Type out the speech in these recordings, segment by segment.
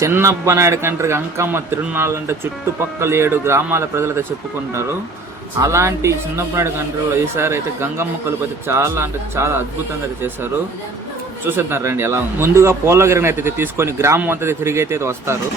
చిన్నప్పనాయుడు కంట్రికి అంకమ్మ తిరునాళ్ళు అంటే చుట్టుపక్కల 7 గ్రామాల ప్రజలైతే చెప్పుకుంటారు. అలాంటి చిన్నప్పనాయుడు కంట్రీలో ఈసారి అయితే గంగమ్మ కొలుపు అయితే చాలా అంటే చాలా అద్భుతంగా అయితే చేశారు. చూసేద్దాం రండి ఎలా ఉంది. ముందుగా పోలగిరిని అయితే తీసుకొని గ్రామం అంతా తిరిగి అయితే వస్తారు.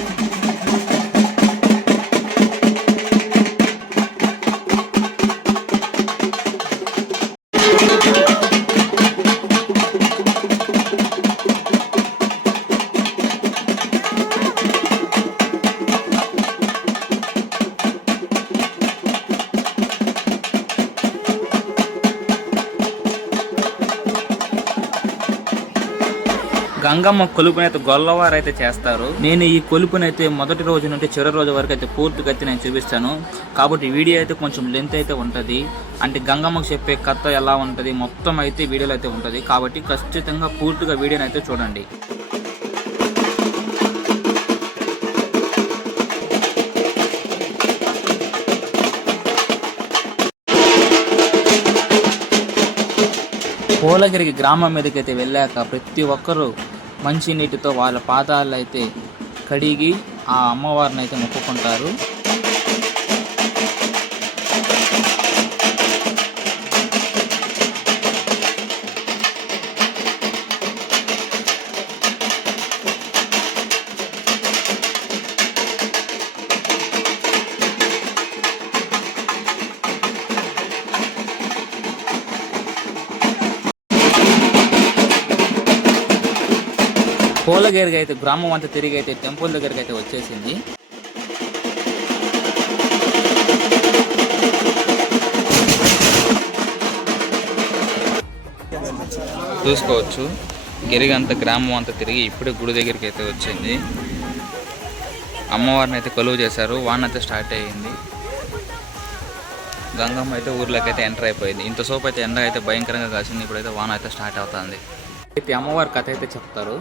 గంగమ్మ కొలుపునైతే గొల్లవారు అయితే చేస్తారు. నేను ఈ కొలుపునైతే మొదటి రోజు నుండి చివరి రోజు వరకు అయితే పూర్తిగా అయితే నేను చూపిస్తాను. కాబట్టి వీడియో అయితే కొంచెం లెంత్ అయితే ఉంటుంది. అంటే గంగమ్మకు చెప్పే కథ ఎలా ఉంటుంది మొత్తం అయితే వీడియోలో అయితే ఉంటుంది. కాబట్టి ఖచ్చితంగా పూర్తిగా వీడియోని అయితే చూడండి. పోలగిరికి గ్రామం మీదకి అయితే వెళ్ళాక ప్రతి ఒక్కరూ మంచి నీటితో వాళ్ళ పాదాలు అయితే కడిగి ఆ అమ్మవారిని అయితే మొక్కుకుంటారు. పోలగిరికి అయితే గ్రామం అంతా తిరిగి అయితే టెంపుల్ దగ్గరికి అయితే వచ్చేసింది. చూసుకోవచ్చు గిరిగంత గ్రామం అంతా తిరిగి ఇప్పుడే గుడి దగ్గరికి అయితే వచ్చింది. అమ్మవారిని అయితే కొలువు చేశారు. వాన అయితే స్టార్ట్ అయ్యింది. గంగమ్మ అయితే ఊర్లోకి అయితే ఎంటర్ అయిపోయింది. ఇంతసేపు అయితే ఎండ అయితే భయంకరంగా కాసింది. ఇప్పుడైతే వాన అయితే స్టార్ట్ అవుతుంది. అయితే అమ్మవారి కథ అయితే చెప్తారు.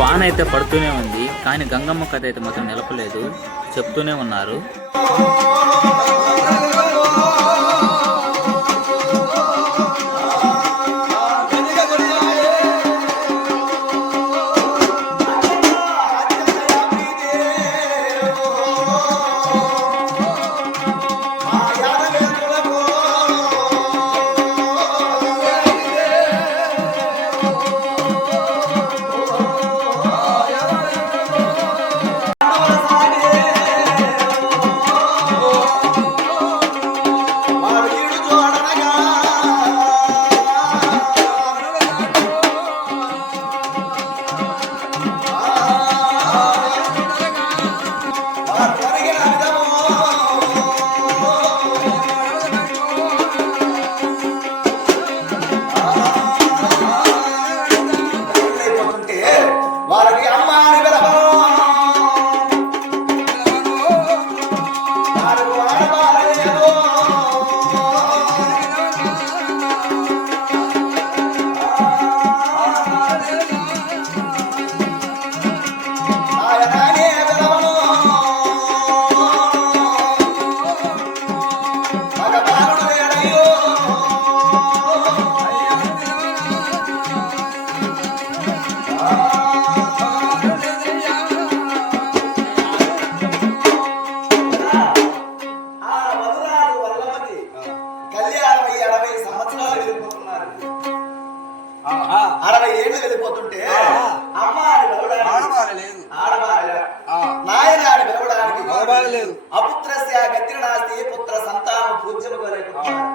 వాన అయితే పడుతూనే ఉంది. కానీ గంగమ్మ కథ అయితే మాత్రం నిలపలేదు, చెప్తూనే ఉన్నారు. అపుత్రస్య గతిన నాస్తి పుత్ర సంతానం పూజ్యముగా లేకుంటున్నారు.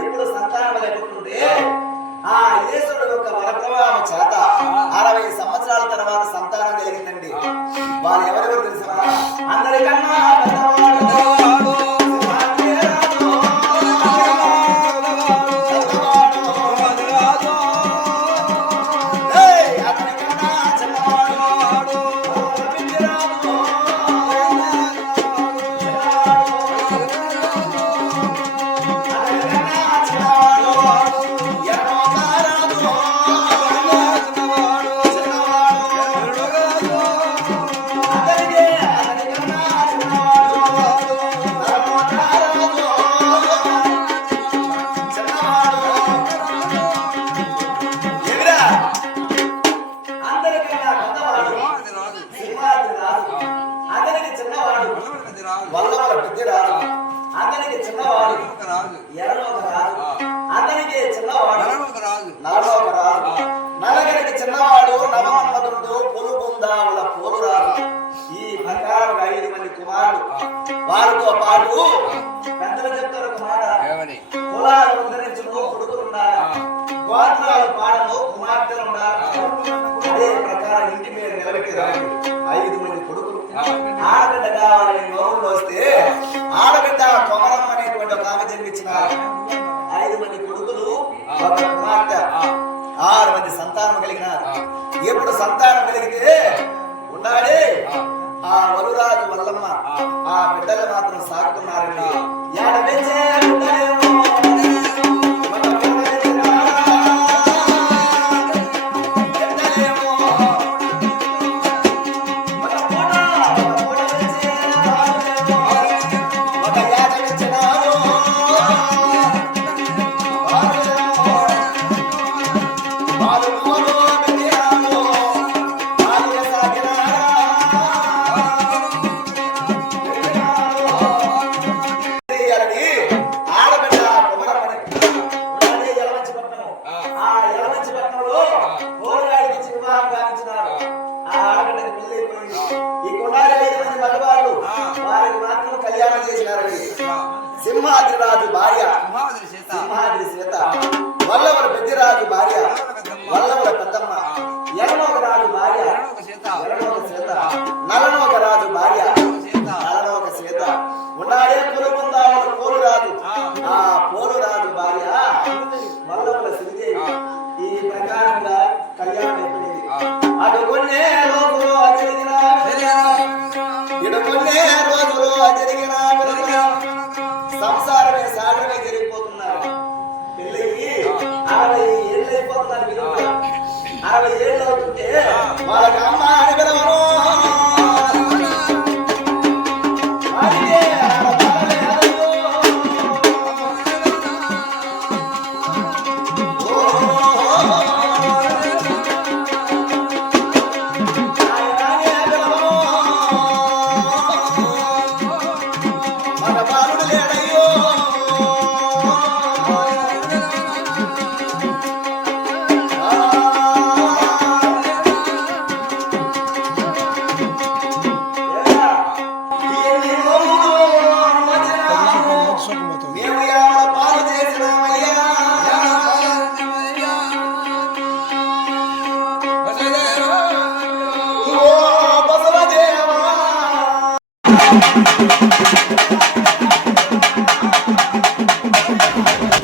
ఎప్పుడు సంతానం లేకుంటుంటే ఆ యేసుడు యొక్క వరప్రభావం చేత 60 సంవత్సరాల తర్వాత సంతానం కలిగిందండి. వారు ఎవరెవరు తెలుసా? అందరికన్నా అతనికి చిన్నవాడు ఎరలోక రాజు, అతనికి చిన్నవాడు నలలోక రాజు, నలగరికి చిన్నవాడు నవమన్మధుడు పొలుగుందావుల పోలురాజు. ఈ ప్రకారం 5 మంది కుమారులు. వారితో పాటు పెద్దలు చెప్తారు ఒక మాట, కులాలు ఉద్ధరించును కొడుకులున్నారు, గోత్రాలు పాడను కుమార్తెలు ఉన్నారు. అదే ప్రకారం ఇంటి మీద నిలబెట్టారు 5 మంది కొడుకులు. ఆడబిడ్డ కావాలని నోములు వస్తే ఆడబిడ్డ కొమరమ్మ అనేటువంటి ఒక ఆమె జన్మించినారు. 5 మంది కొడుకులు, ఒక కుమార్తె, 6 మంది సంతానం కలిగినారు. ఎప్పుడు సంతానం కలిగితే ఉండాలి ఆ వలురాజు వల్లమ్మ ఆ బిడ్డలు మాత్రం సాగుతున్నారండి. సింహాద్రి రాజు భార్య సింహాద్రి సీత, వల్లవల పెద్దిరాజు భార్య వల్లవల పెద్దమ్మ, ఎర్రనోక రాజు భార్య ఎర్రనోక సీత, నలనోక రాజు భార్య నలనోక సీత. ఉన్నాడే పులుగుందావుల పోలురాజు, ఆ పోలురాజు భార్య వల్లవల శ్రీదేవి. ఈ ప్రకారంగా కళ్యాణం అయిపోయింది. అటు కొన్ని రోజులు జరిగిన ఇటు కొన్ని రోజులు జరిగిన సంసారమే సాగరమే జరిగిపోతున్నారు. పెళ్ళి 60 ఏళ్ళు అయిపోతున్నారు. 60 ఏళ్ళు అవుతుంటే వాళ్ళకి అమ్మ అని పిలవను.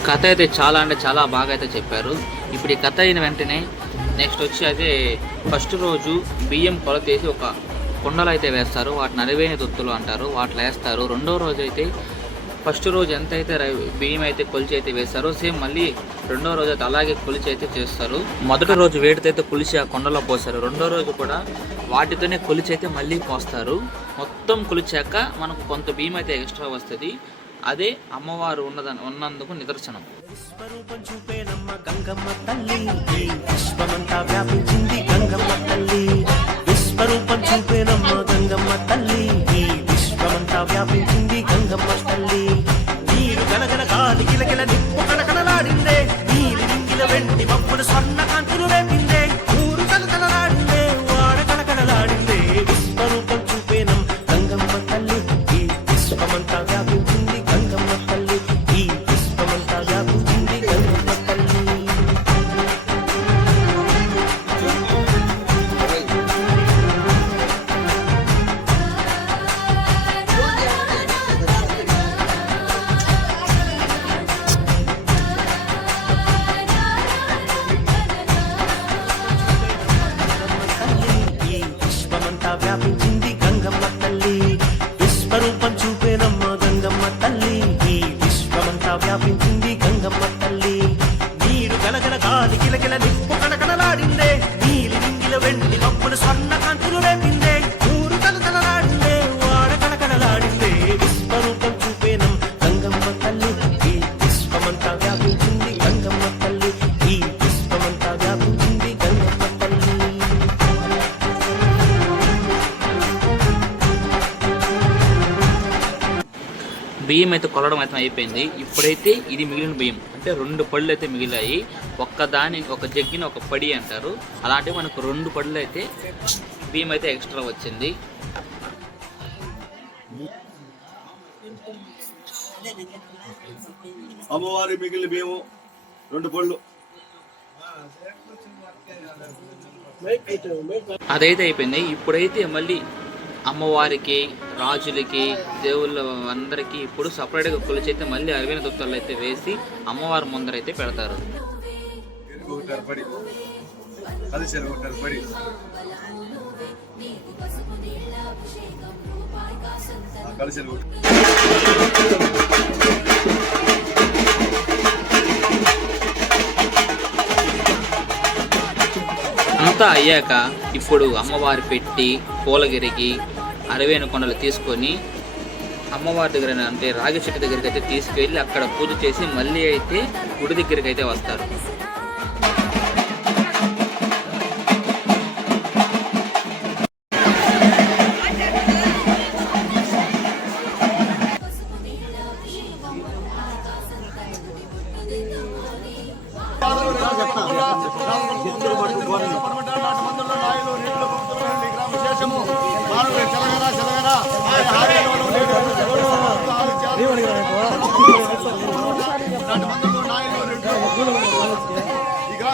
కథ అయితే చాలా అంటే చాలా బాగా అయితే చెప్పారు. ఇప్పుడు ఈ కథ అయిన వెంటనే నెక్స్ట్ వచ్చి అదే ఫస్ట్ రోజు బియ్యం కొలతేసి ఒక కుండలు అయితే వేస్తారు. వాటిని అరవేని దొత్తులు అంటారు, వాటిలో వేస్తారు. రెండో రోజు అయితే ఫస్ట్ రోజు ఎంత అయితే బియ్యం అయితే కొలిచి అయితే వేస్తారో సేమ్ మళ్ళీ రెండో రోజు అయితే అలాగే కొలిచి అయితే చేస్తారు. మొదటి రోజు వేడితో అయితే కొలిచి ఆ కుండలో పోస్తారు. రెండో రోజు కూడా వాటితోనే కొలిచి అయితే మళ్ళీ పోస్తారు. మొత్తం కొలిచాక మనకు కొంత బియ్యం అయితే ఎక్స్ట్రా వస్తుంది. అదే అమ్మవారు ఉన్నందుకు నిదర్శనం. విశ్వరూపం చూపేనమ్మ గంగమ్మ తల్లి, విశ్వమంతా వ్యాపించింది గంగమ్మ తల్లి. విశ్వరూపం చూపేనమ్మ గంగమ్మ తల్లి, విశ్వమంతా వ్యాపించింది గంగమ్మ తల్లి. నీరు గనగన గాలి గిలగిల నిప్పు కళకళలాడిందే, నీరు నింగిల వెండి మబ్బులు స్వర్ణ కాంతులు రేపిందే, ఊరు కలకలలాడిందే, వాడ కళకళలాడిందే. విశ్వరూపం చూపేనమ్మ గంగమ్మ తల్లి, బియ్యం అయితే కొలడం అయితే అయిపోయింది. ఇప్పుడైతే ఇది మిగిలిన బియ్యం అంటే 2 పళ్ళు అయితే మిగిలాయి. ఒక జగ్గిన ఒక పడి అంటారు. అలాంటివి మనకు 2 పళ్ళు అయితే బియ్యం అయితే ఎక్స్ట్రా వచ్చింది. అమ్మవారి మిగిలిన బియ్యము 2 పళ్ళు. అదైతే అయిపోయింది. ఇప్పుడైతే మళ్ళీ అమ్మవారికి, రాజులకి, దేవుళ్ళ అందరికీ ఇప్పుడు సపరేట్గా కొలిచి అయితే మళ్ళీ 60 దుత్తలు అయితే వేసి అమ్మవారి ముందర అయితే పెడతారు. అంతా అయ్యాక ఇప్పుడు అమ్మవారి పెట్టి పూలగిరికి 60 కొండలు తీసుకొని అమ్మవారి దగ్గర అంటే రాగి చెట్టు దగ్గరికి అయితే తీసుకెళ్ళి అక్కడ పూజ చేసి మళ్ళీ అయితే గుడి దగ్గరికి అయితే వస్తారు.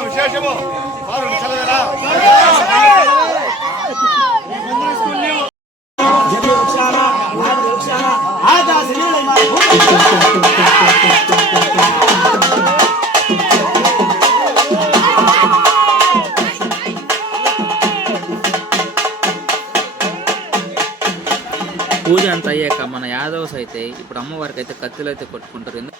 విశేషము పూజ అంతా అయ్యాక మన యాదవ్స్ అయితే ఇప్పుడు అమ్మవారికి అయితే కత్తులు అయితే కొట్టుకుంటారు.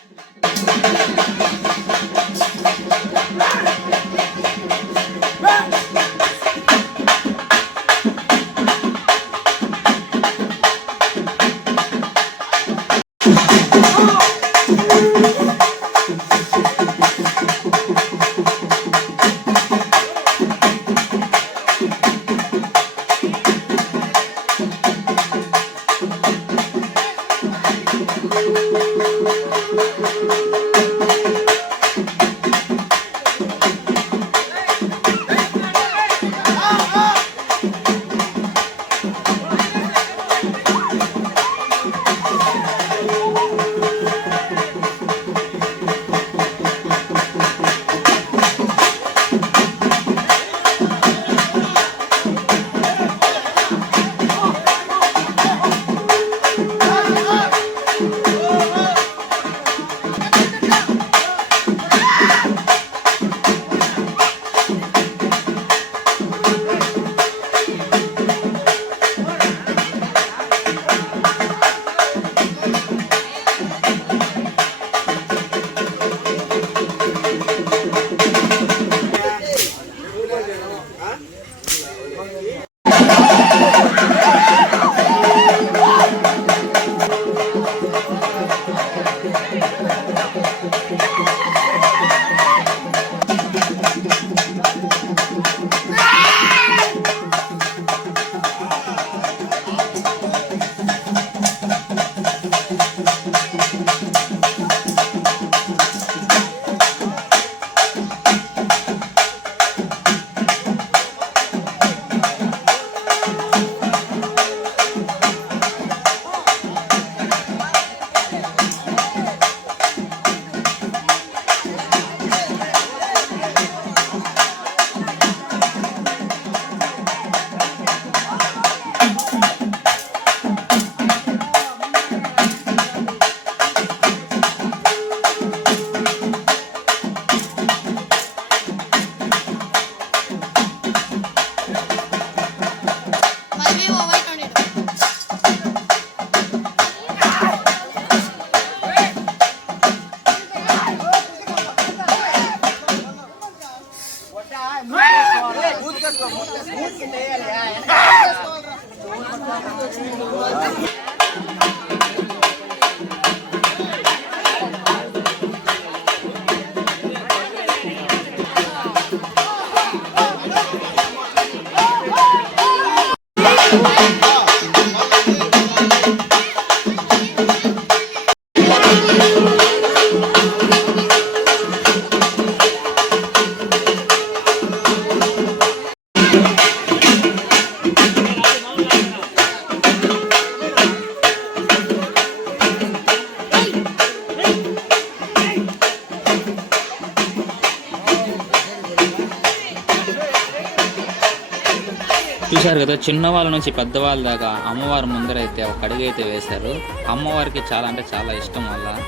చూశారు కదా, చిన్నవాళ్ళ నుంచి పెద్దవాళ్ళ దాకా అమ్మవారి ముందరైతే ఒక అడుగు అయితే వేశారు. అమ్మవారికి చాలా అంటే చాలా ఇష్టం వల్ల.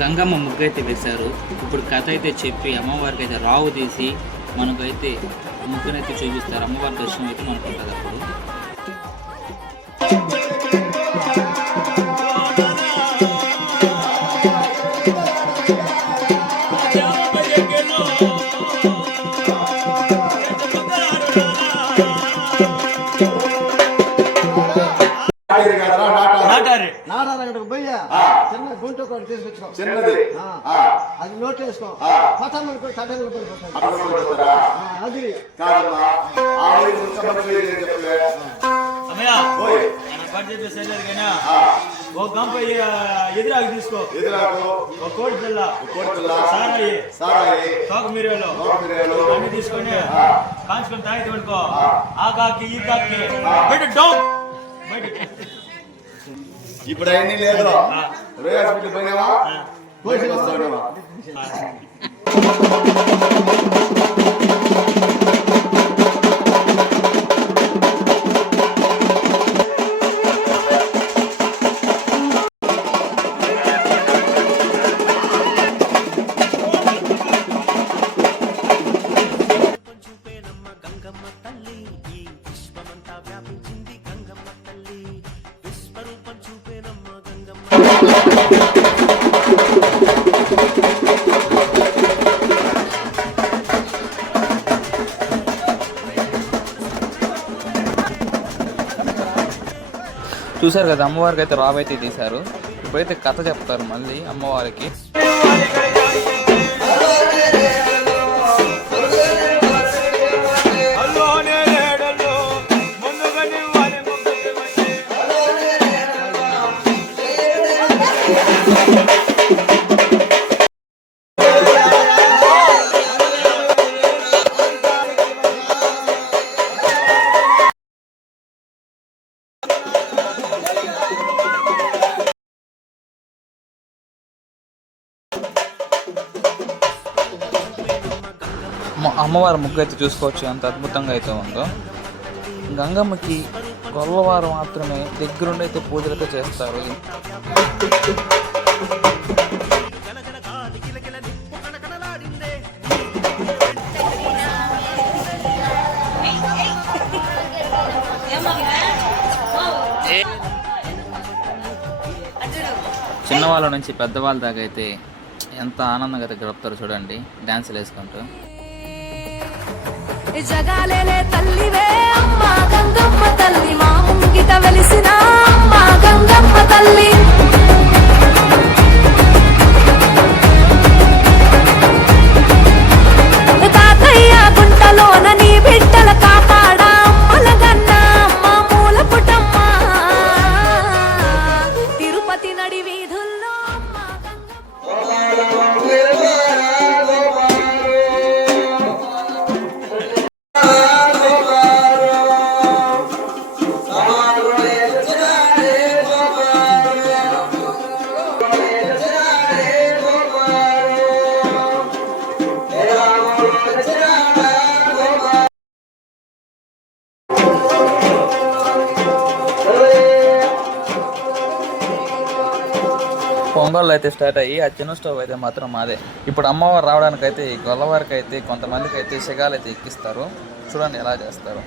గంగమ్మ ముగ్గు అయితే వేశారు. ఇప్పుడు కథ అయితే చెప్పి అమ్మవారికి అయితే రావు తీసి మనకైతే ముగ్గునైతే చూపిస్తారు. అమ్మవారి దర్శనం అయితే మనకు ఉంటుంది. అప్పుడు చిన్న గుంట ఒకటి తీసుకొచ్చుకో, అది నోట్ వేసుకో, అది ఎదురాకు తీసుకో, ఒక కోడి పిల్ల, సారాయి తోక మిరియాలు అన్ని తీసుకొని కాంచుకొని తాగితే పడుకో. ఆ కాకి ఈ కాకి బయట డౌన్ బయట. ఇప్పుడు అన్నీ లేదు. హాస్పిటల్ పోయినావా? చూశారు కదా, అమ్మవారికి అయితే రావు అయితే తీశారు. ఇప్పుడైతే కథ చెప్తారు మళ్ళీ అమ్మవారికి. అమ్మవారి ముగ్గు అయితే చూసుకోవచ్చు ఎంత అద్భుతంగా అయితే ఉందో. గంగమ్మకి గొల్లవారు మాత్రమే దగ్గరుండి అయితే పూజలైతే చేస్తారు. చిన్నవాళ్ళ నుంచి పెద్దవాళ్ళ దాకా అయితే ఎంత ఆనందంగా అయితే గడుపుతారు చూడండి, డ్యాన్సులు వేసుకుంటూ. జగాలేలే తల్లివే అమ్మా గంగమ్మ తల్లి, మా ముంగిట వెలిసిన అమ్మా గంగమ్మ తల్లి. తాతయ్య గుంటలోన నీ బిడ్డల కాపాడా అమ్మల గన్న అమ్మ మూల పుటమ్మ, తిరుపతి నడి వీధుల్లో అమ్మ గంగమ్మ. తంబాలు అయితే స్టార్ట్ అయ్యి ఆ చిన్న స్టవ్ అయితే మాత్రం మాదే. ఇప్పుడు అమ్మవారు రావడానికి అయితే ఈ గొల్లవారికి అయితే కొంతమందికి అయితే సిగాలు అయితే ఎక్కిస్తారు. చూడండి ఎలా చేస్తారు.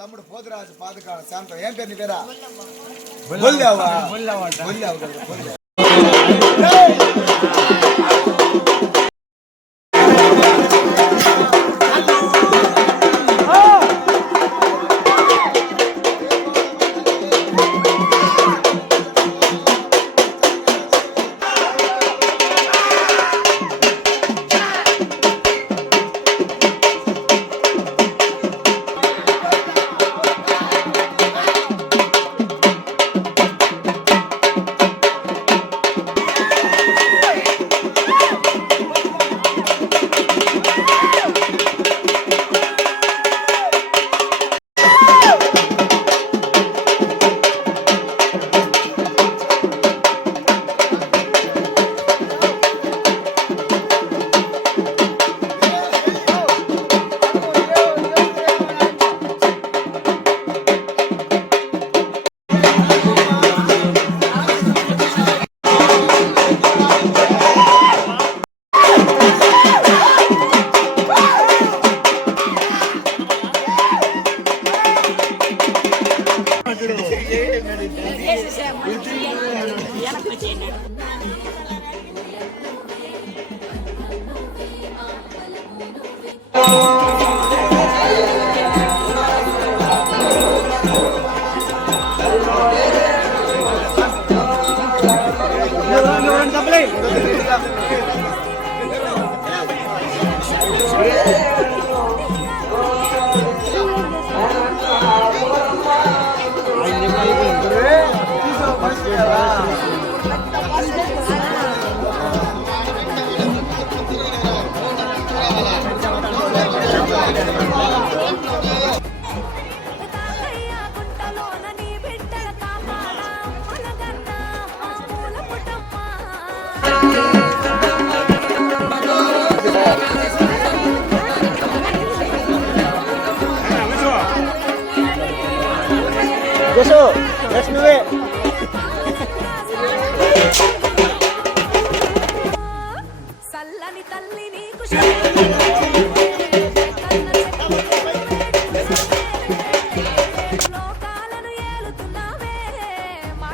తమ్ముడు పోతురాజు పాతకాల శాంతం. ఏం పేరు నీ పేరా? బొల్లావా? బొల్లావు కదా, బొల్లావు. సల్లని తల్లి నీకు లోకాలను ఏలుతున్నావే మా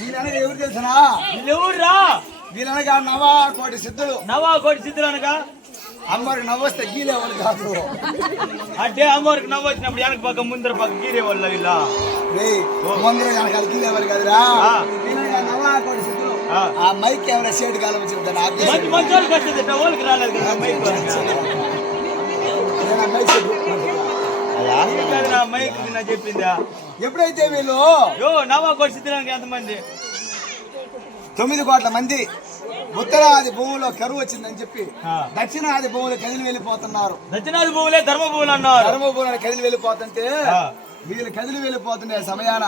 వీళ్ళనగా ఎవరు తెలుసునా? వీళ్ళెవరురా? వీళ్ళనగా నవా కోటి సిద్ధులు. నవా కోటి సిద్ధులు అనగా అమ్మవారికి నవ్వొస్తే గీలేవాళ్ళు కాదు. అంటే అమ్మవారికి నవ్వు వచ్చినప్పుడు వెనక పక్క ముందర పక్క గీరే వాళ్ళ వీళ్ళ ముందర వెనకాల గీలేవారు కదరా. వీళ్ళనగా నవా కోటి సిద్ధులు. ఆ మైక్ ఎవరైనా షేడ్ కాలం చెప్తాను. మంచి మంచి వాళ్ళకి వస్తుంది, వాళ్ళకి రాలేదు కదా మైక్. మైక్ నా మైక్ నా చెప్పిందా ఎప్పుడైతే వీళ్ళు యో నవా కోటి సిద్ధిరానికి ఎంతమంది 9 కోట్ల మంది ఉత్తరాది భూములో కరువు వచ్చిందని చెప్పి దక్షిణాది భూములు కదిలి వెళ్ళిపోతున్నారు. దక్షిణాది భూములే ధర్మ భూములు అన్నారు. ధర్మ భూములు కదిలి వెళ్ళిపోతుంటే వీళ్ళు కదిలి వెళ్ళిపోతుండే సమయాన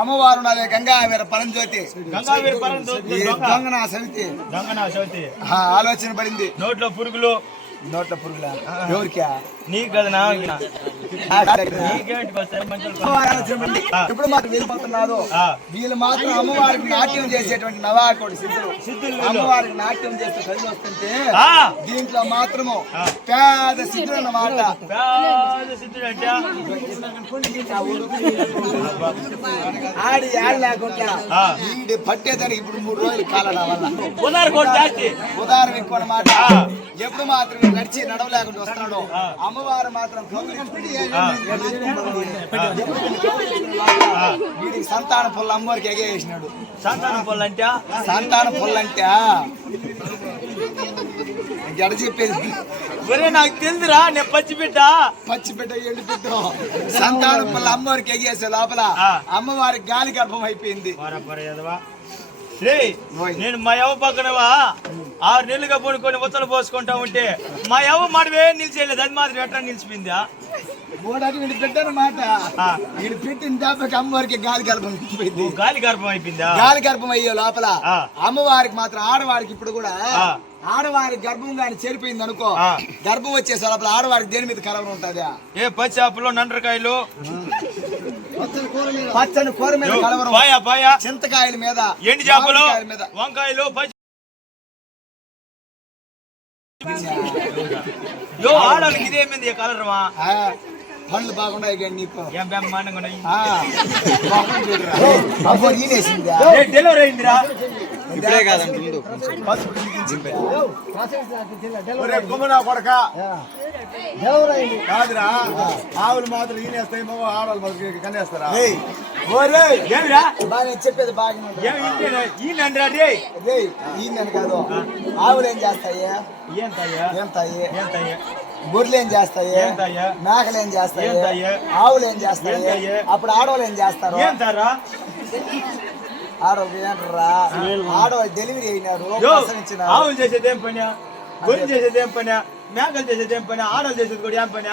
అమ్మవారు నాదే గంగావీర పరంజ్యోతి దొంగనా సవితి ఆలోచన పడింది. నోట్లో పురుగులు ఎవరికా నీకు కదా ఇప్పుడు మాత్రం వెళ్ళిపోతున్నారు. వీళ్ళు మాత్రం అమ్మవారికి నాట్యం చేసేటువంటి నవాకోటి సిద్ధులు అమ్మవారికి నాట్యం చేస్తే కలిసి వస్తుంటే దీంట్లో మాత్రము పేద సిద్ధులు అన్నమాట. ఆడి ఆడి లేకుండా వీడి పట్టేదానికి ఇప్పుడు 3 రోజులు కాలడం వల్ల ఉదాహరణ ఎక్కువ అన్నమాట. ఎప్పుడు మాత్రం నడిచి నడవలేకుండా వస్తున్నాడు. అమ్మవారు మాత్రం వీడికి సంతాన పొల్ల అమ్మవారికి ఎగేసినాడు. సంతానం పొల్లంటే గడ చెప్పేది నాకు తెలుదురా నేను పచ్చిబిడ్డ ఎండి పెట్టు సంతాన పొల్ల అమ్మవారికి ఎగేసే లోపల అమ్మవారికి గాలి గర్భం అయిపోయింది. నేను మా యవ్వ పక్కనవా 6 నెలలుగా పూనుకొని ఉత్తలు పోసుకుంటా ఉంటే మా యవ్వ మాడవే నిలిచేయలేదు. అది మాత్రం ఎట్లా నిలిచిపోయిందా? వీడి పెట్టనమాట. వీడు పెట్టిన దెబ్బకి అమ్మవారికి గాలి గర్భం అయిపోయింది. గాలి గర్భం అయిపోయిందా? గాలి గర్భం అయ్యే లోపల అమ్మవారికి మాత్రం ఆడవారికి ఇప్పుడు కూడా ఆడవారి గర్భం కానీ చెడిపోయింది అనుకో, గర్భం వచ్చేసే లోపల ఆడవారికి దేని మీద కలవరం ఉంటుందా? ఏ పచ్చాపులో నండ్రకాయలు పచ్చని కూర మీద కలవరం, చింతకాయల మీద, ఎండి చేపలు, వంకాయలు, ఆడవాళ్ళకి ఇదేమైంది కలరమా? పండ్లు బాగున్నాయి కానీ నీకు డెలివరీ అయిందిరా? ఇప్పుడే కాదంటుండు కొడక కాదురా. ఆవులు మాత్రం ఈనేస్తాయి, ఆడవాళ్ళు మాత్రం కన్నేస్తారా? చెప్పేది బాగా ఈయన కాదు. ఆవులు ఏం చేస్తాయి? గొర్రెలు ఏం చేస్తాయి? మేకలు ఏం చేస్తాయి? ఆవులు ఏం చేస్తాయి? అప్పుడు ఆడవాళ్ళు ఏం చేస్తారు? ఆడవాళ్ళు ఏంటరా? ఆడవాళ్ళు డెలివరీ అయినారు. ఆవులు చేసేది ఏం పని? గొర్రెలు చేసేది ఏం పని? మేకలు చేసేది ఏం పని? ఆడవాళ్ళు చేసేది కూడా ఏం పని?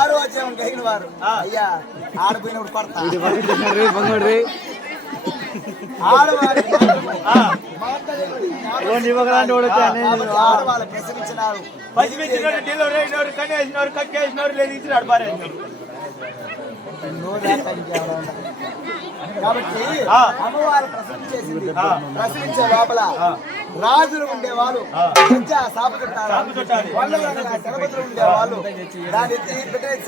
ఆరోగ్యం కలిగిన వారు అయ్యా ఆడపోయినప్పుడు పడతా ఆడవాళ్ళు ప్రసవించినారు. డెలివరీ అయినవారు, కన్నేసినవారు, కక్కేసినవారు, లేదు ఇచ్చినాడు పారేసినారు. కాబట్టి అమ్మవారు ప్రసవించేసింది. ప్రసవించే లోపల రాజులు ఉండేవాళ్ళు సాపు చుట్టాలి, గణపతులు ఉండేవాళ్ళు దాన్ని ఎత్తి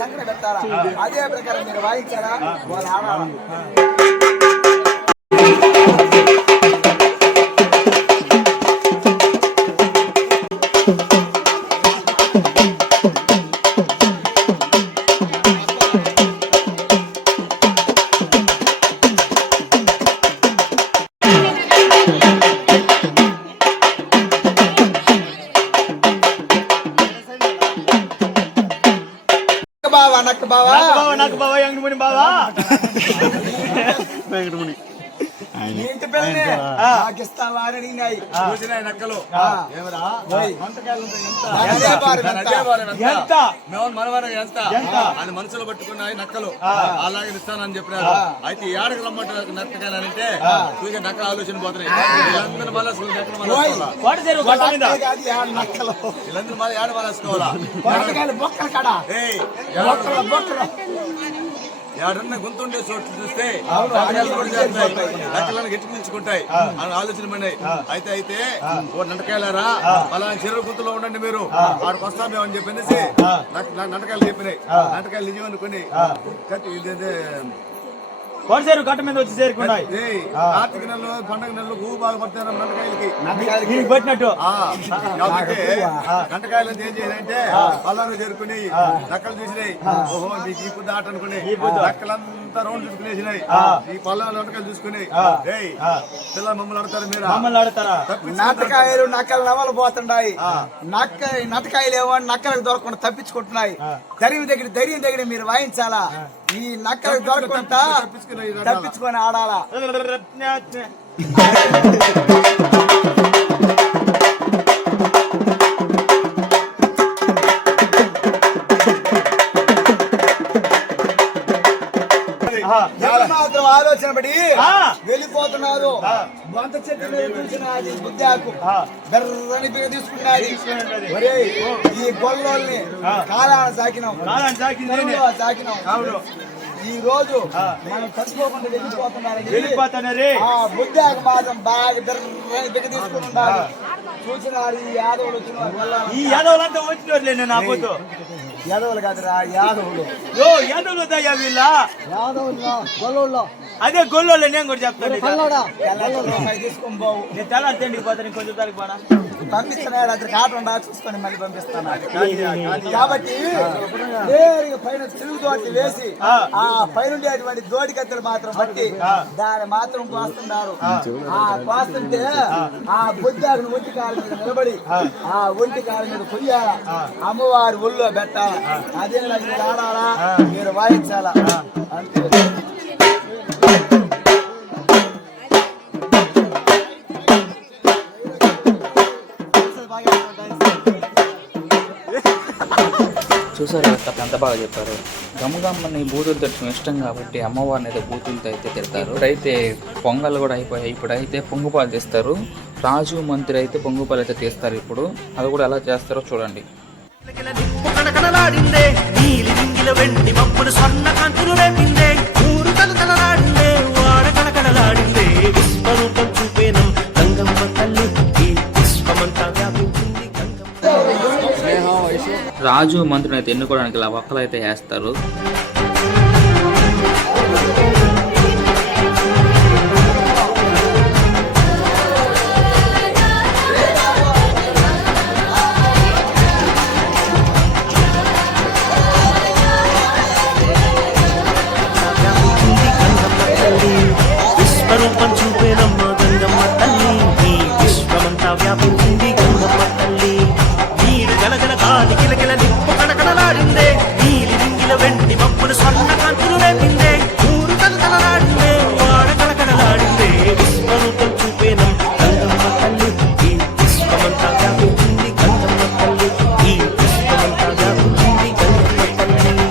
సంకట పెట్టాలా. అదే ప్రకారం మీరు వాయించారా? వాళ్ళు ఆడాలి. నాకు బావా వెంకటముని బావా వెంకటముని ఇంటి పిల్లని ఇస్తావా అని అడిగినాయి. నక్కలు అని మనసులో పట్టుకున్నాయి నక్కలు. అలాగే ఇస్తానని చెప్పినారు. అయితే ఏడకి రమ్మంటారు నక్కకాలంటే నక్క ఆలోచన పోతున్నాయి. వీళ్ళందరూ మళ్ళీ వీళ్ళందరూ మళ్ళీ ఏడ మళ్ళేసుకోవాలా? ఎవరన్నా గుంతుండే చోట్లు చూస్తే నక్కలను గెట్టుకుంటాయి అని ఆలోచన పడినాయి. అయితే ఓ నంటకాయలారా అలాంటి చెరువు గుంతులో ఉండండి, మీరు వాడికి వస్తామేమో అని చెప్పేసి నంటకాయలు చెప్పినాయి. నంటకాయలు నిజం అనుకుని కొడసేరు గట్ట మీద వచ్చి చేరుకున్నాయి. కార్తీక నెలలో పండగ నెలలో భూ బాగా పడతారు నంటకాయలకి దీనికి పట్టినట్టు కాబట్టి నంటకాయలు ఏం చేయాలంటే పల్లాను చేరుకుని నక్కలు చూసినాయి. ఓహో మీకు ఈ బుద్ధ ఆట అనుకుని నక్కలంతా రౌండ్ చుట్టుకునేసినాయి. ఈ పల్లాలు నంటకాయలు చూసుకుని పిల్లలు మమ్మల్ని ఆడతారు, మీరు మమ్మల్ని ఆడతారా? నట్టకాయలు నక్కలు నవలు పోతున్నాయి. నట్టకాయలు ఏమో నక్కలకు దొరకకుండా తప్పించుకుంటున్నాయి. ధైర్యం దగ్గర మీరు వాయించాలా. ఈ నక్కలకు దొరకకుండా తప్పించుకొని ఆడాలా. మాత్రం ఆలోచన పడి వెళ్ళిపోతున్నారు. వంత చెట్టు మీద చూసినది బుద్ధాకు బెర్రని బిగ తీసుకున్నది. ఈ గొల్లోల్ని కాలాన్ని సాకినాం, ఈ రోజు మనం చచ్చిపోకుండా వెళ్ళిపోతున్నారని బుద్ధాకు మాత్రం బాగా బెర్రని బిగ తీసుకుని ఉండాలి. చూసినారు ఈ యాదవులు వచ్చిన ఈ యాదవులంతా వచ్చినట్లే నా పోతూ. యాదవులు కాదురా, యాదవులు. యాదవులు దయ్యా వీళ్ళ యాదవులు గొల్లోళ్ళు. అదే గొల్లోళ్ళు. నేను కూడా చెప్తాను, తీసుకొని పోవు. నేను తెల్లారి తిండికి పోతాను. కొంచెం తారీఖు పోనా పంపిస్తున్నాడు. అతను కాకుండా చూసుకొని మళ్ళీ పంపిస్తాను. కాబట్టి నేరుగా పైన తిరుగుతోటి వేసి ఆ పైనుండేటువంటి దోడికత్తెలు మాత్రం బట్టి దాన్ని మాత్రం కోస్తున్నారు. ఆ కోస్తుంటే ఆ బుద్ధాకుని ఒంటి కాళ్ళ మీద నిలబడి ఆ ఒంటి కాళ్ళ మీద కొయ్యాల, అమ్మవారి ఒళ్ళో పెట్టాల. అదే మీరు ఆడాలా, మీరు వాయించాలా. అంతే. చూసారు కథ ఎంత బాగా చెప్పారు. గమ్మని బూతులు తిట్టడం ఇష్టం కాబట్టి అమ్మవారిని అయితే బూతులతో అయితే తిడతారు. ఇప్పుడైతే పొంగల్ కూడా అయిపోయాయి. ఇప్పుడైతే పొంగుపాలు తీస్తారు. రాజు మంత్రి అయితే పొంగుపాలు అయితే తీస్తారు. ఇప్పుడు అది కూడా ఎలా చేస్తారో చూడండి. కనకనలాడిందే నీలి రింగిల వెండి మబ్బులు స్వర్ణ కాంతులు రేపిందే ఊరు కలకలలాడిందే వాడ కలకలలాడిందే విశ్వరూపం చూపేనం గంగమ్మ తల్లి ఈ విశ్వమంతా వ్యాపించింది గంగమ్మ. రాజు మంత్రిని అయితే ఎన్నుకోవడానికి ఇలా ఒక్కలు అయితే వేస్తారు. విశ్వరూపం చూపేనమ్మ గంగమ్మ తల్లి ఈ విశ్వమంతా వ్యాపించింది గంగమ్మ తల్లి. నీరు గలగల గాలి కిలకిల నిప్పు కనకనలాడిందే నీలి రింగిల వెండి మబ్బులు స్వర్ణ కాంతులు రేపిందే ఊరు కలకలలాడిందే వాడ కలకలలాడిందే విశ్వరూపం చూపేనం గంగమ్మ తల్లి ఈ విశ్వమంతా వ్యాపించింది గంగమ్మ తల్లి ఈ విశ్వమంతా వ్యాపించింది గంగమ్మ తల్లి.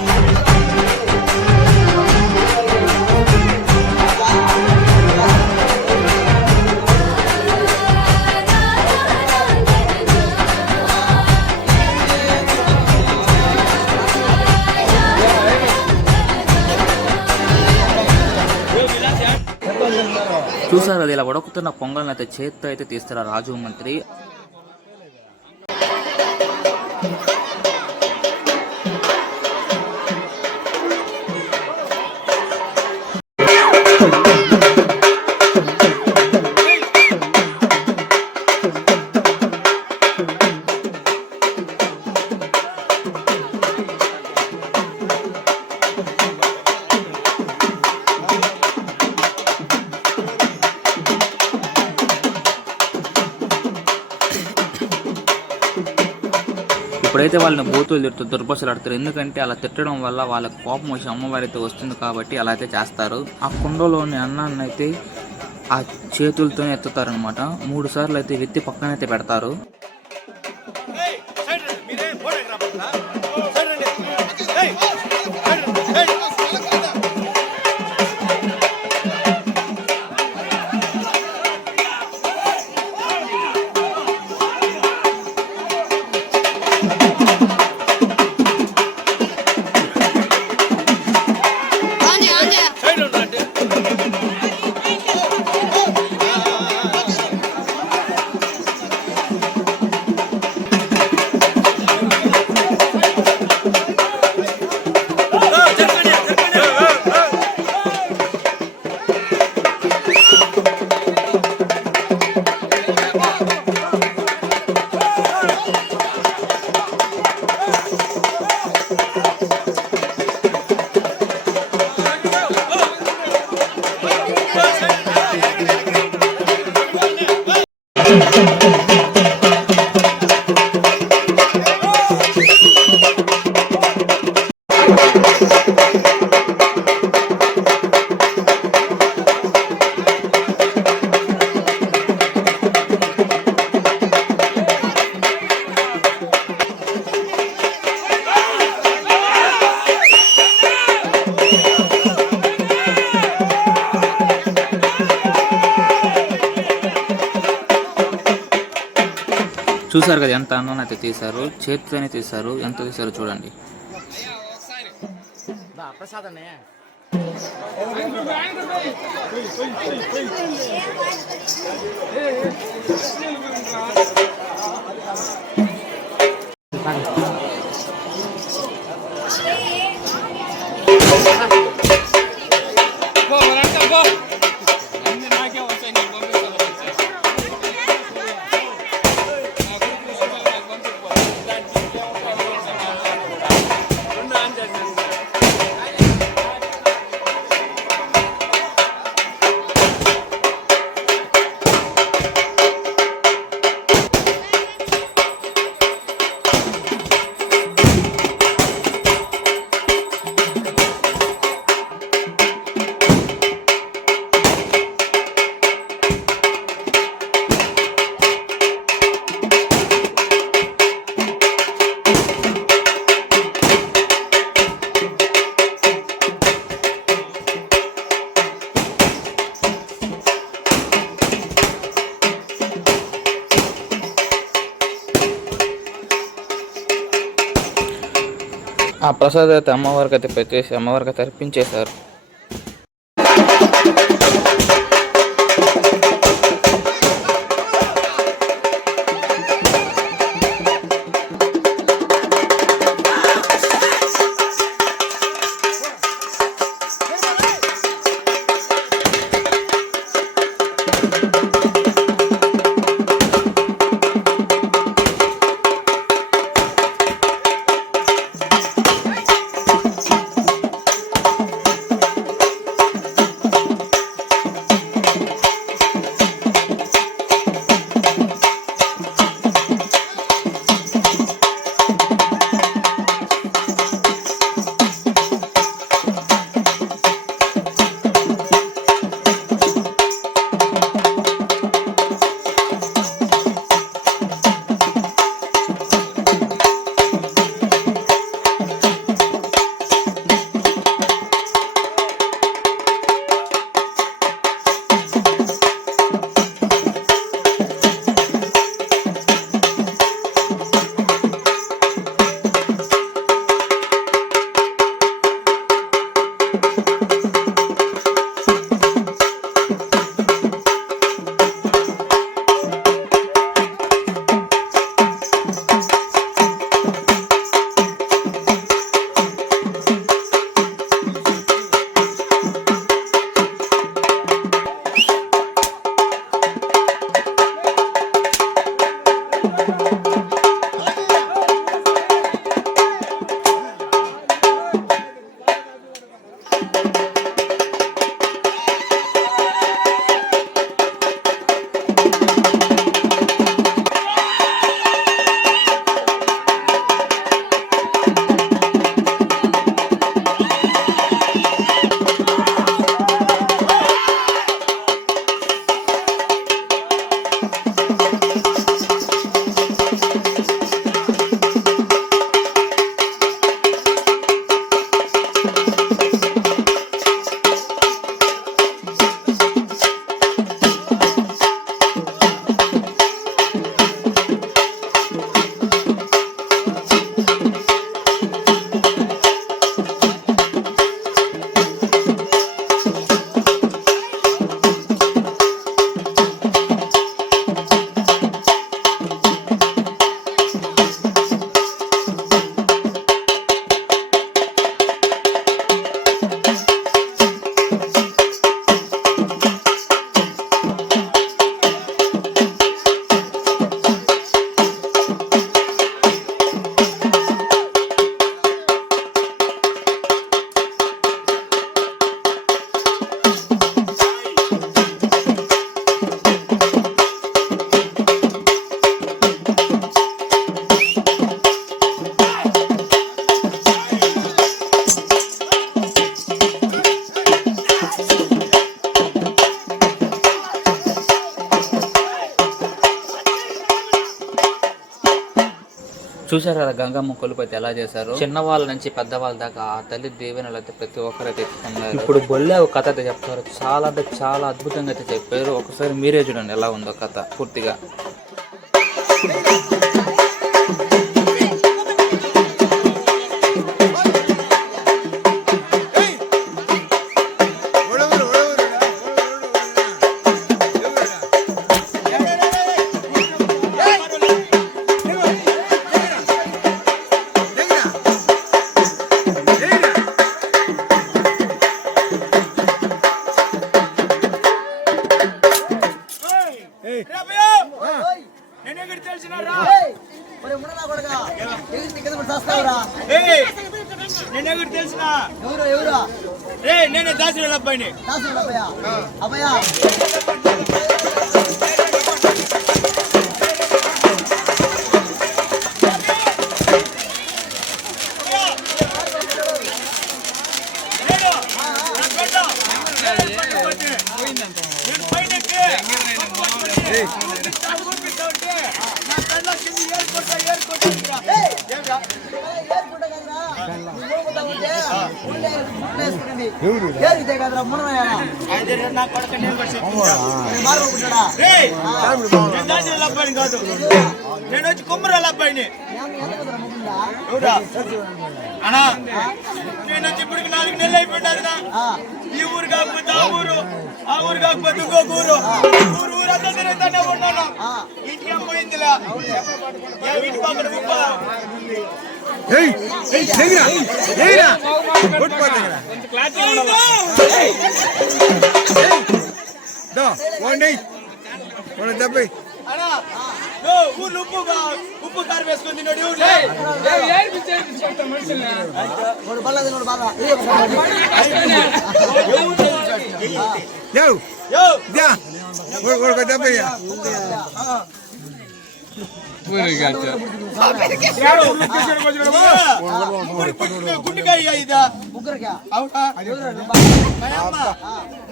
చూసారు అది ఇలా ఉడకుతున్న పొంగల్ని అయితే చేత్తో అయితే తీస్తారు రాజు మంత్రి. ఇప్పుడైతే వాళ్ళని బూతులు తిడుతూ దుర్భాషలు ఆడతారు. ఎందుకంటే అలా తిట్టడం వల్ల వాళ్ళకి కోపం వచ్చి అమ్మవారి అయితే వస్తుంది కాబట్టి అలా అయితే చేస్తారు. ఆ కుండలోని అన్నాన్ని అయితే ఆ చేతులతోనే ఎత్తుతారనమాట. 3 సార్లు అయితే వెత్తి పక్కనైతే పెడతారు. చూసారు కదా ఎంత అన్నం అయితే తీశారు, చేతితోనే తీశారు. ఎంత తీశారో చూడండి. ఆ ప్రసాదం అయితే అమ్మవారికి అయితే పెట్టేసి అమ్మవారికి అయితే అర్పించేశారు. చూసారు కదా గంగమ్మ కొలుపు అయితే ఎలా చేశారు. చిన్నవాళ్ళ నుంచి పెద్దవాళ్ళ దాకా ఆ తల్లి దీవెనలు అయితే ప్రతి ఒక్కరైతే పొందారు. ఇప్పుడు బొల్లే ఒక కథ అయితే చెప్తారు. చాలా అంటే చాలా అద్భుతంగా అయితే చెప్పారు. ఒకసారి మీరే చూడండి ఎలా ఉందో కథ పూర్తిగా. నేనెవరు తెలిసిన ఎవరు నేనే దాసుల అబ్బాయిని. అబ్బాయా అబ్బాయిని కాదు, నేను వచ్చి కుమ్మరాల అబ్బాయిని. అన్నా నేను వచ్చి ఇప్పటికి 4 నెలలు అయిపోయినా. ఈ ఊరు కాకపోతే ఆ ఊరు, ఆ ఊరు కాకపోతే ఇంకొక ఊరు, ఊరు అంతా తిరుగుతానే ఉన్నాను. ఇంటికి అమ్మాయిందిలా ఇంటి పక్కన ముప్ప ఊర్లు ఉప్పు కారం వేసుకొని తిన్నాడు. గుండెకాయ ఇదా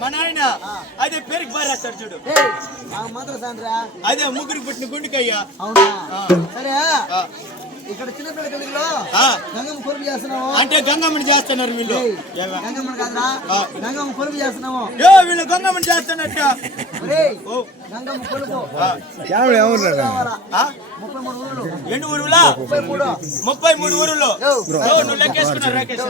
మా నాయన అదే పేరుకి బారేస్తాడు చూడు, అదే ముగ్గురికి పుట్టిన గుండెకాయ. సరే ఇక్కడ చిన్న పిల్లలు గంగమ్మ కొలుపు చేస్తున్నాము అంటే గంగమ్మని చేస్తున్నారు వీళ్ళు. గంగమ్మని కాదురా, గంగమ్మ కొలుపు చేస్తున్నాము. వీళ్ళు గంగమ్మని చేస్తున్నట్ట. గంగమ్మ కొలుపు 33 ఊరులు, 33 ఊరులో నువ్వు లెక్కేసుకున్నారు రాకేష్.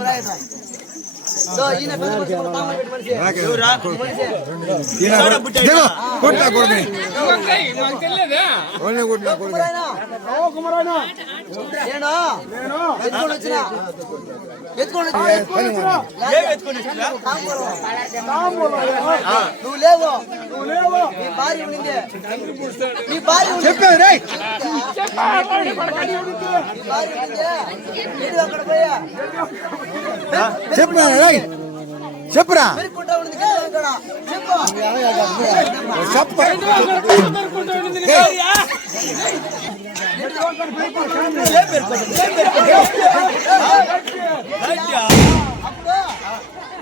నువ్వు లేవు, నీ భార్య ఉండింది, నీ భార్య చెప్పావు అక్కడ పోయా చెప్పురా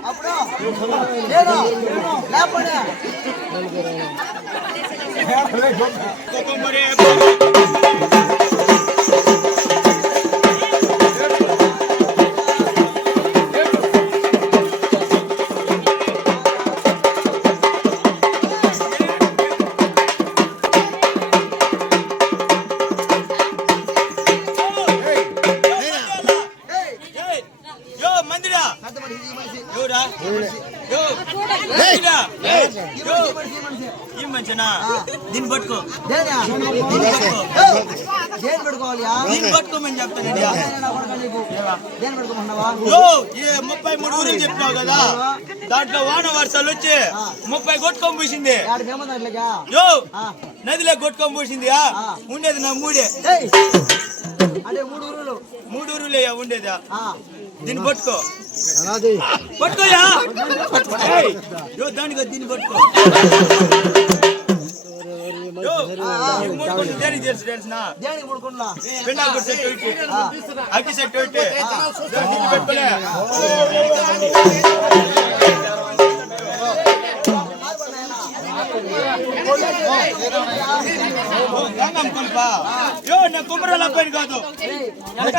అప్పుడు లేకపోతే ఈ మంచినా దీన్ని పట్టుకో, దీన్ని పట్టుకోమని చెప్తాను. 33 ఊరులు చెప్పినావు కదా, దాంట్లో వాన వర్షాలు వచ్చి 30 కొట్టుకొని పూసింది. నదిలో కొట్టుకొని పూసింది. ఉండేది నా 3 ఊరులే ఉండేదా. దీన్ని పట్టుకో, పట్టుకోయా దానికి దీన్ని పట్టుకో. దేనికి తెలుసు తెలిసిన పెన్నాకు సెట్ అగ్గి సెట్ పెట్టుకోలే. గంగమ్మ కొలుపా కుమ్మరాల పని కాదు ఎంత?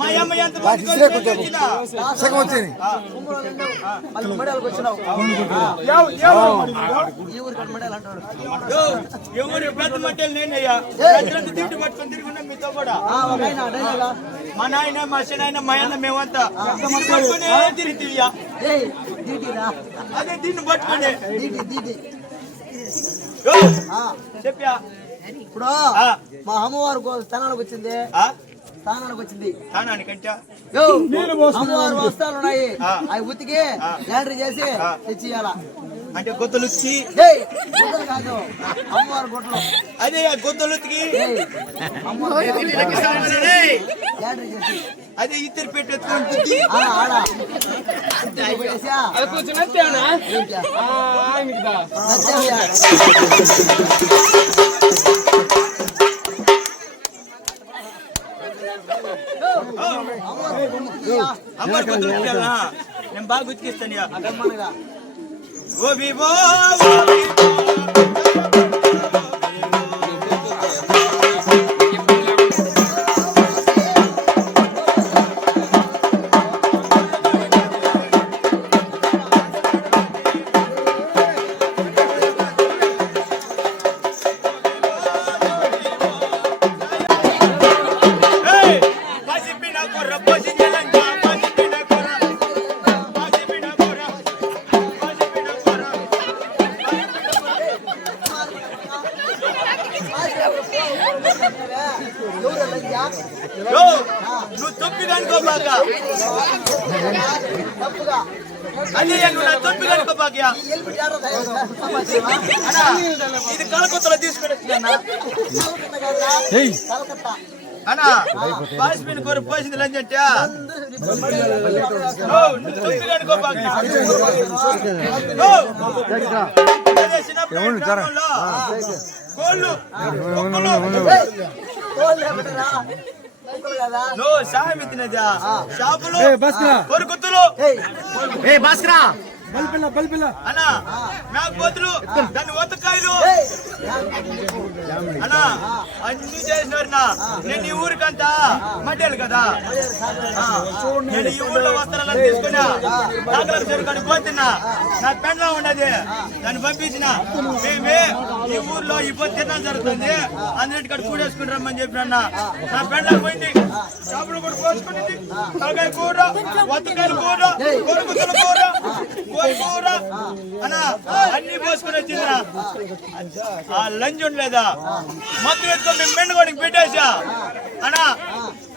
మా అమ్మ ఎంత మంది వచ్చిందా? మళ్ళీ మెడల్కి వచ్చినావు ఈ ఊరికి మెడల్ అంటాడు. ఎవరు పెద్ద మట్టలు నేనయ్యా పెద్దలంతా తిండి పట్టుకొని తిరుగున్నాం మీతో కూడా. ఒక ఆయన డైలాగా మా నాయన మా చిన్న మా అన్న మేమంతా తిండి పట్టుకునే తిరిగితీయ్యా. ఏయ్ దీటిరా అదే దీన్ని పట్టుకునే దీటి చెప్పా. ఇప్పుడు మా అమ్మవారు స్థానానికి వచ్చింది స్థానానికి వచ్చింది స్థానానికంటే యో, అమ్మవారు వస్త్రాలు ఉన్నాయి అవి ఉతికి లాండ్రీ చేసి తెచ్చియాల. అంటే గొత్తలుకి ఏయ్ గుడ్డలు కాదు అమ్మవారు గుడ్డలు అదే గొత్తలుకి అమ్మవారు లాండ్రీ చేసి అదే ఇద్దరు పెట్టేసుకుంటుంది. ఆడ పెట్టేసా అమ్మ గొత్తలు నేను బాగా గుర్తిస్తాను. అమ్మగా ఓ వివో నువ్వు తొప్పిగా అనుకోబాక. అదే నువ్వు నా తొప్పిగా అనుకోబాక. ఇది కలకొత్తలో తీసుకుని వచ్చినా అన్నా పాసిపోయిన కూర పోసింది లంచంటే తొప్పిగా అనుకోబాక. అదే చిన్నప్పుడు గ్రామంలో కోళ్ళు నువ్వు సాయం తినదా షాపులు కొరుకుతులు అన్నా మేకపోతులు దాన్ని ఒత్తకాయలు అన్నా అన్ని చేసినారు. నేను ఈ ఊరికంతా మడ్యాలు కదా. నేను ఈ ఊర్లో వస్త్రాలను తీసుకున్నా దాఖలకు చేరుకొని పోతున్నా. నా పెండ్లా ఉన్నది దాన్ని పంపించిన. మేమే ఈ ఊర్లో ఈ పొద్దు తిన్నా జరుగుతుంది అన్నింటికడ కూడేసుకుని రమ్మని చెప్పిన. నా పెండ్లా పోయింది షాపులు కూడా పోసుకుని తలకాయ కూర ఒత్తకాయలు కూర కొరుకుతుల కూర కూర అన్నా అన్ని పోసుకుని వచ్చిందిరా. ఆ లంచ్ ఉండలేదా మొత్తం ఎత్తుకో మేము మెండుకోడికి పెట్టేసా అన్నా.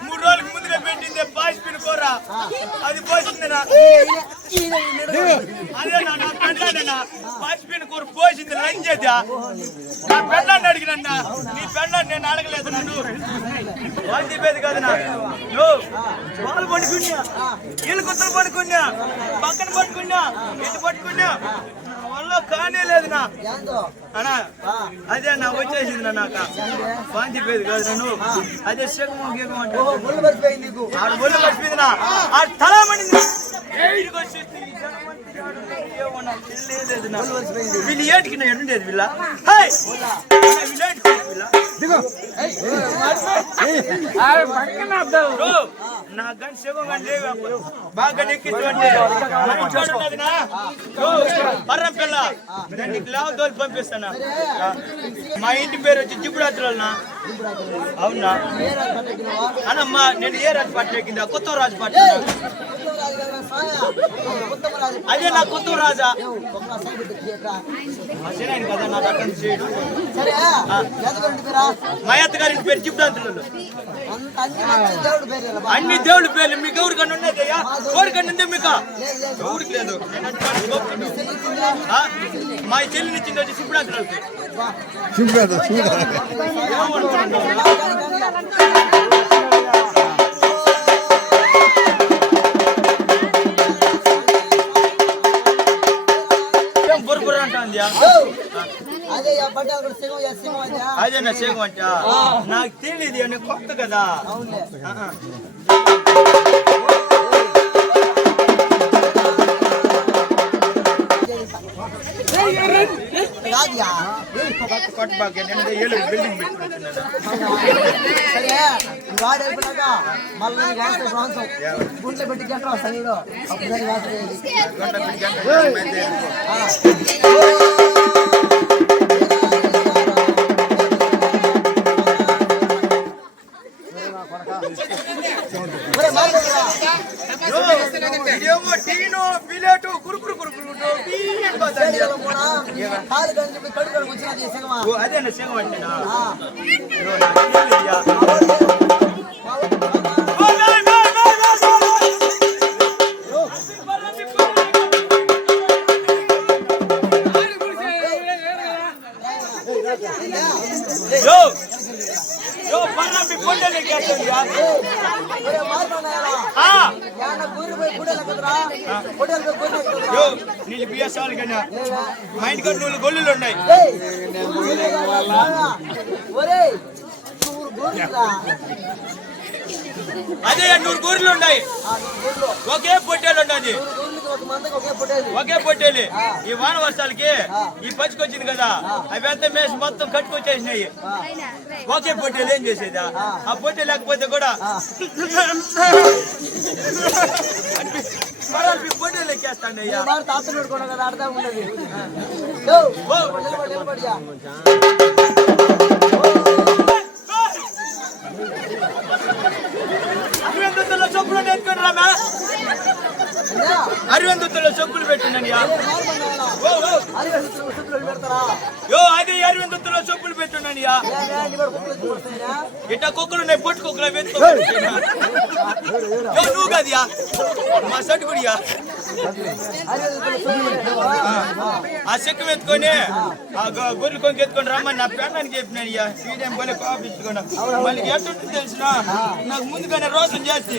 3 రోజులకి ముందుగా పెట్టింది పాసిపిన కూర అది పోసిందిరా. అదే నా పెండ్లాడనా పాసిపిన కూర పోసింది లంచ్ చేద్దా. నా పెండ్లాన్ని అడిగినన్నా నీ పెండ్లాన్ని నేను అడగలేదు. నన్ను వాళ్ళు చెప్పేది కాదు. వాళ్ళు పడుకున్నా వీళ్ళు కుత్తలు పడుకున్నా పక్కన పట్టుకున్నా ఎటు పట్టుకున్నా వల్ల కానే లేదు నా అన్నా. అదే నా వచ్చేసింది నా నాకు బాగా చెప్పేది కాదు. నన్ను అదే ఒళ్ళు మర్చిపోయింది నీకు ఆడు ఒళ్ళు మర్చిపోయింది నా ఆ తల పడింది. వీళ్ళు ఏటికి ఎటుండేది వీళ్ళ నా గంట శివం లేవు బాగా నెక్కించుకుంటే పర్రం పిల్ల దాన్ని లేవ తోలి పంపిస్తానా. మా ఇంటి పేరు వచ్చి జిబ్బురాత్రులనా. అవునా అన్నమ్మా నేను ఏ రాజు పాట ఎక్కిందా కొత్త రాజు పాట. అదే నా కొత్త రాజా కదా నాకు అటెండ్ చేయడు. మా అత్తగారి పేరు జిబ్బురాత్రులు. అన్ని దేవుడి పేర్లు మీకు ఎవరికన్నా ఉన్నాయా? ఎవరికన్నా ఉందే మీకు? ఎవరికి లేదు. మా చెల్లినిచ్చింది వచ్చి జిబ్బురాత్రులకి. అదే నా సేగం అంట నాకు తెలియదు అని కొత్త కదా. కాదుయా సరే వాడు అయిపోయినాక మళ్ళీ నీకు ప్రాంతం గుంట్లో పెట్టి గంట సరిలో అప్పుడు ఇదేమో టీను బిలేటు కురుకురు కురుకురు కాలు కానీ కడుగు వచ్చినది సినిమా అదే సేవ అంటేనా నీళ్ళు బియ్యాలు కన్నా మా ఇంటికి నూలు గొల్లులు ఉన్నాయి. అదే 100 గొర్రెలు ఉన్నాయి. ఒకే పొట్టేలు ఉన్నది. ఒకే పొట్టేలు. ఈ వాన వర్షాలకి ఈ పచ్చికొచ్చింది కదా అవి అంతా మేసి మొత్తం కట్టుకొచ్చేసినాయి. ఒకే పొట్టేలు ఏం చేసేదా ఆ పొట్టే లేకపోతే కూడా పొట్టేలు ఎక్కేస్తాండి అయ్యా. చెప్పులు నేర్చుకుని రామా అరవిందులో చెప్పులు పెట్టిందండి. అది అరవిందులో చెప్పులు పెట్టున్నాను. ఇట్లా కుక్కలు ఉన్నాయి పొట్టు కుక్కలు నువ్వు కదయా మా సట్టు గుడియా ఆ చెక్కు ఎత్తుకొని ఆ గొర్రెలు కొంచెం ఎత్తుకొని రమ్మని నా పెళ్ళానికి చెప్పినాను. సీడేం పోలే కాఫీ ఇచ్చుకున్నా మళ్ళీ ఎట్టు తెలిసిన నాకు ముందుగానే రోసం చేసి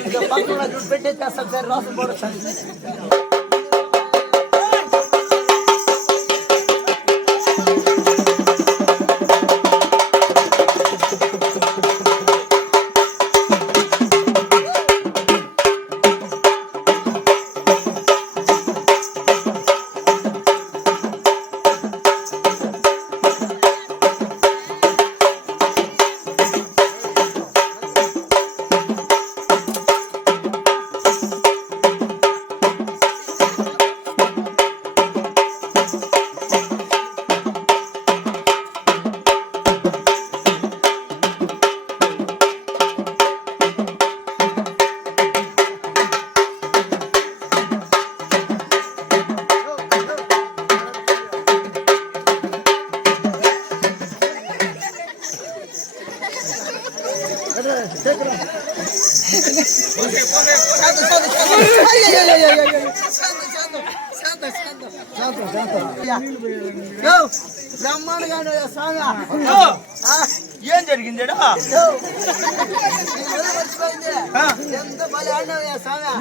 ఏం జరిగింది?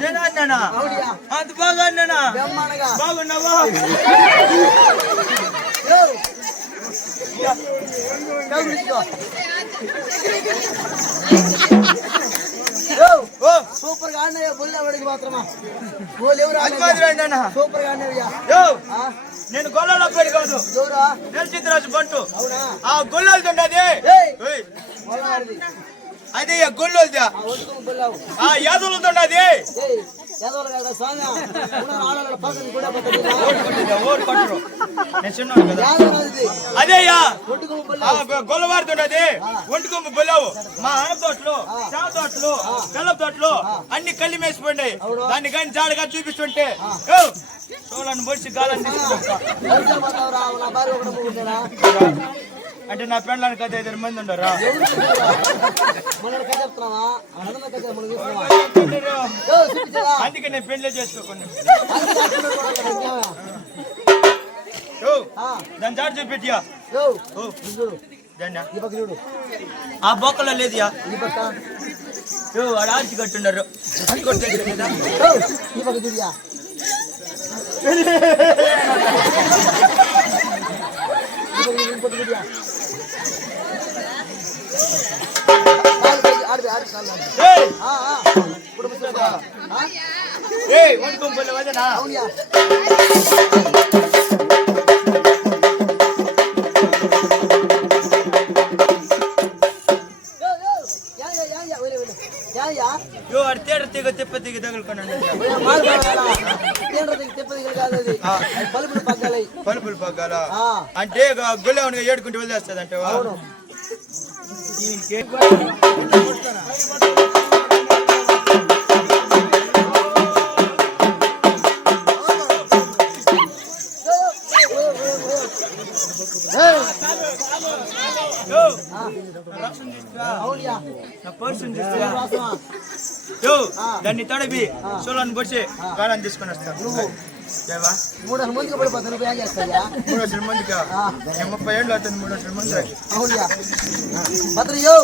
నేను అన్నానా అంత బాగా అన్నానా? బాగున్నావా? సూపర్ గా అన్నయ్య బొల్లవాడికి మాత్రమా సూపర్ గా అన్నయ్య. నేను గొల్లలో పేరు కాదు నేను చిత్రాజు బంటు. ఆ గొల్లలది ఉన్నది అదే గొల్లలది. ఆ యాదవులది ఉన్నది అదేయ్యా గొల్లవారిది ఉన్నది. ఒంటికొమ్మ బొల్లవు మా అన్న తోటలు చావ తోటలు బెల్లం తోటలు అన్ని కళ్ళు మేసిపోయినాయి. దాన్ని కానీ జాడగా చూపిస్తుంటే చూడండి బొడిచి గాలని అంటే నా పెళ్ళానికి 5 మంది ఉండరా? అందుకే నేను పెళ్లి చేసుకోకుండా దాని చాటు చూపెట్టియా. ఆ బొక్కలో లేదుయా ఆడ ఆర్చి కట్టున్నారు. దిగి తగులుకున్నాను తిప్పదిగలు కాదు అది. అది బల్బులు పగ్గాలి. పలుపులు పగ్గాల ఆ, అంటే గొల్లె ఏడుకుంటూ వదిలేస్తుంది అంటే అవును. అవునియా, నా పర్సన్ వాసమా? దాన్ని తడిపి సోలాన్ని పొడిచి కాలాన్ని తీసుకొని వస్తా నువ్వు దేవా 300 మందికి పడిపోతాను. నువ్వు ఏం చేస్తాయా? 300 మందికి 30 ఏళ్ళు అవుతుంది 300 మంది అవునియా భద్రయ్యో.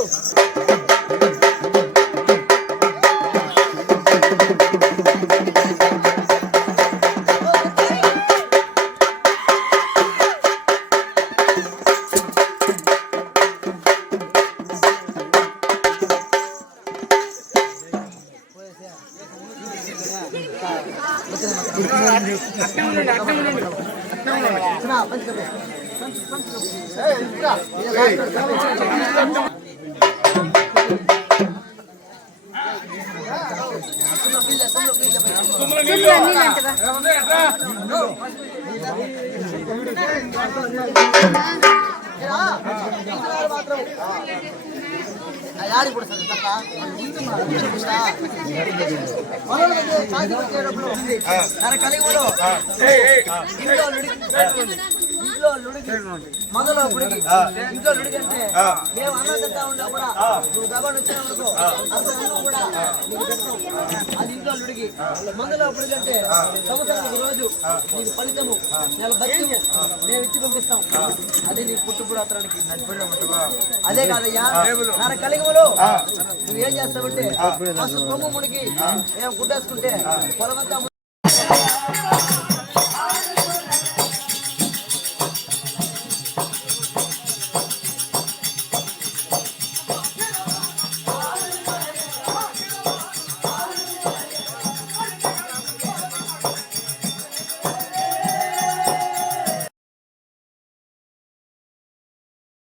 ఇంట్లో మొదలు ఇంట్లో లుడికంటే మేము అన్నం తింటా ఉన్నా కూడా నువ్వు గబడి వచ్చినప్పుడు అంత అన్నం కూడా నీకు పెడతాం. అది ఇంట్లో లుడికి మందులో పుడికంటే సంవత్సరానికి రోజు నీకు ఫలితము నెల బతిము మేము ఇచ్చి పంపిస్తాం. అదే నీ పుట్టుపుడు అతనికి అదే కాదయ్యా నా కలిగములు నువ్వు ఏం చేస్తావంటే ఫస్ట్ కొమ్ము ముడికి మేము గుడ్డేసుకుంటే పొలమంతా